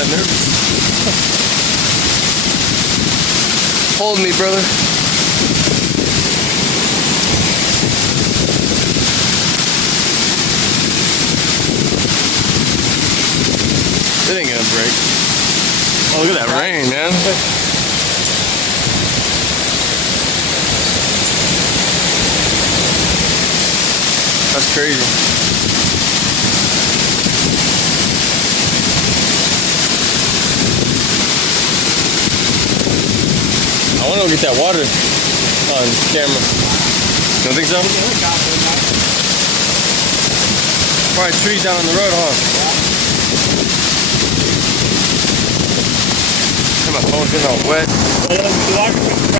kind of nervous. Hold me, brother. It ain't gonna break. Oh, look at that rain, man. That's crazy. I want to get that water on camera. You don't think so? Probably trees down on the road, huh? My phone's getting all wet.